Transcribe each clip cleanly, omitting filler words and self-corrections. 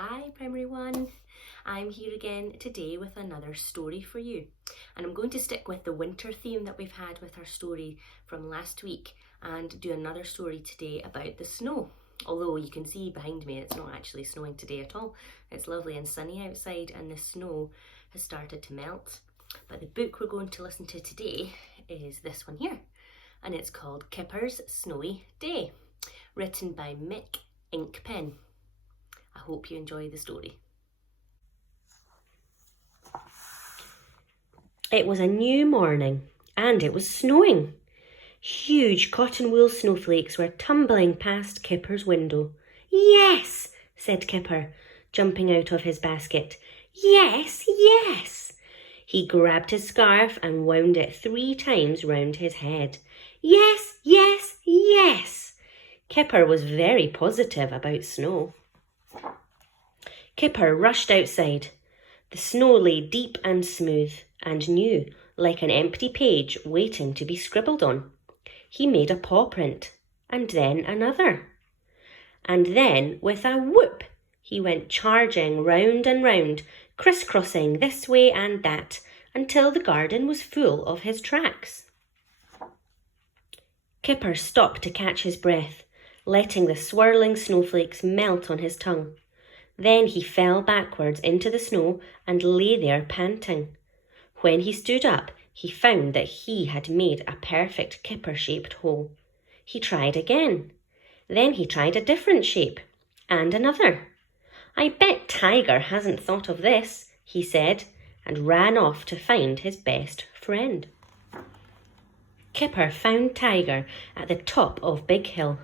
Hi Primary 1, I'm here again today with another story for you, and I'm going to stick with the winter theme that we've had with our story from last week and do another story today about the snow. Although you can see behind me it's not actually snowing today at all. It's lovely and sunny outside and the snow has started to melt. But the book we're going to listen to today is this one here, and it's called Kipper's Snowy Day, written by Mick Inkpen. I hope you enjoy the story. It was a new morning and it was snowing. Huge cotton wool snowflakes were tumbling past Kipper's window. "Yes," said Kipper, jumping out of his basket. "Yes, yes." He grabbed his scarf and wound it 3 times round his head. "Yes, yes, yes." Kipper was very positive about snow. Kipper rushed outside. The snow lay deep and smooth and new, like an empty page waiting to be scribbled on. He made a paw print, and then another. And then, with a whoop, he went charging round and round, crisscrossing this way and that, until the garden was full of his tracks. Kipper stopped to catch his breath, letting the swirling snowflakes melt on his tongue. Then he fell backwards into the snow and lay there panting. When he stood up, he found that he had made a perfect Kipper-shaped hole. He tried again. Then he tried a different shape, and another. "I bet Tiger hasn't thought of this," he said, and ran off to find his best friend. Kipper found Tiger at the top of Big Hill.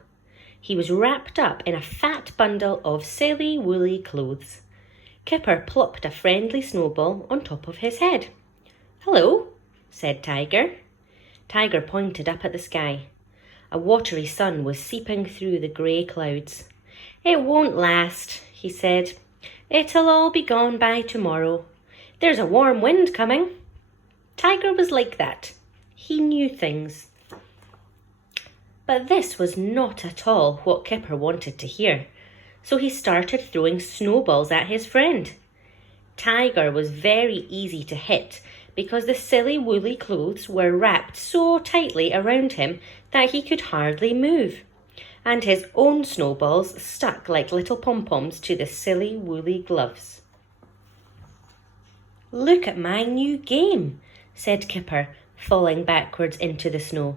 He was wrapped up in a fat bundle of silly woolly clothes. Kipper plopped a friendly snowball on top of his head. "Hello," said Tiger. Tiger pointed up at the sky. A watery sun was seeping through the grey clouds. "It won't last," he said. "It'll all be gone by tomorrow. There's a warm wind coming." Tiger was like that. He knew things. But this was not at all what Kipper wanted to hear, so he started throwing snowballs at his friend. Tiger was very easy to hit because the silly woolly clothes were wrapped so tightly around him that he could hardly move, and his own snowballs stuck like little pom-poms to the silly woolly gloves. "Look at my new game," said Kipper, falling backwards into the snow.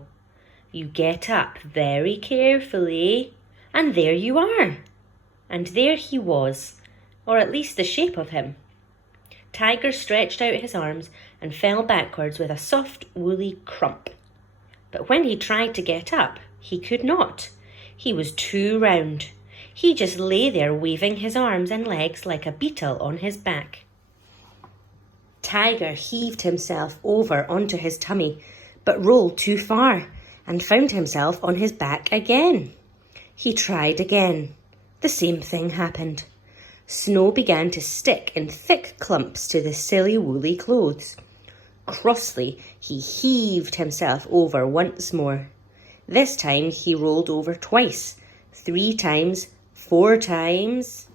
"You get up very carefully, and there you are." And there he was, or at least the shape of him. Tiger stretched out his arms and fell backwards with a soft woolly crump. But when he tried to get up, he could not. He was too round. He just lay there waving his arms and legs like a beetle on his back. Tiger heaved himself over onto his tummy, but rolled too far and found himself on his back again. He tried again. The same thing happened. Snow began to stick in thick clumps to the silly woolly clothes. Crossly, he heaved himself over once more. This time he rolled over twice, 3 times, 4 times.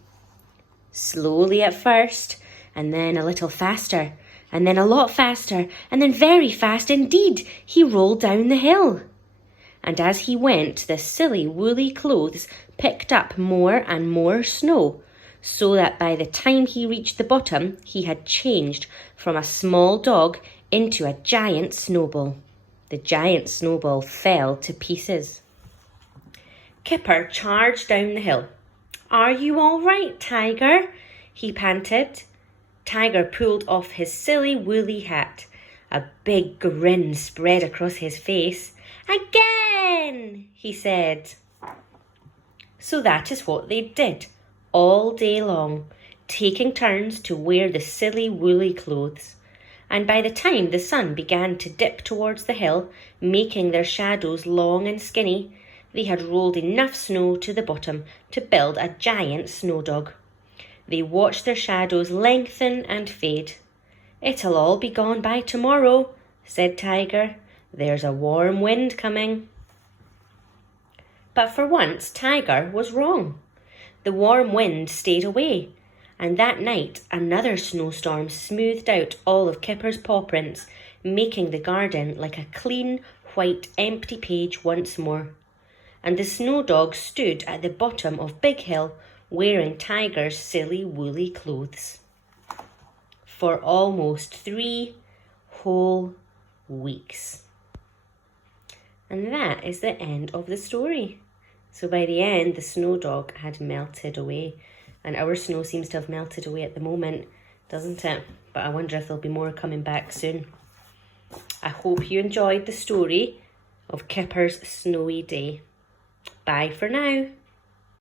Slowly at first, and then a little faster, and then a lot faster, and then very fast indeed, he rolled down the hill. And as he went, the silly woolly clothes picked up more and more snow, so that by the time he reached the bottom, he had changed from a small dog into a giant snowball. The giant snowball fell to pieces. Kipper charged down the hill. "Are you all right, Tiger?" he panted. Tiger pulled off his silly woolly hat. A big grin spread across his face. "Again," he said. So that is what they did all day long, taking turns to wear the silly woolly clothes. And by the time the sun began to dip towards the hill, making their shadows long and skinny, they had rolled enough snow to the bottom to build a giant snow dog. They watched their shadows lengthen and fade. "It'll all be gone by tomorrow," said Tiger. "There's a warm wind coming." But for once, Tiger was wrong. The warm wind stayed away, And that night, another snowstorm smoothed out all of Kipper's paw prints, making the garden like a clean, white, empty page once more. And the snow dog stood at the bottom of Big Hill, wearing Tiger's silly woolly clothes. For almost 3 whole weeks. And that is the end of the story. So by the end, the snow dog had melted away. And our snow seems to have melted away at the moment, doesn't it? But I wonder if there'll be more coming back soon. I hope you enjoyed the story of Kipper's snowy day. Bye for now.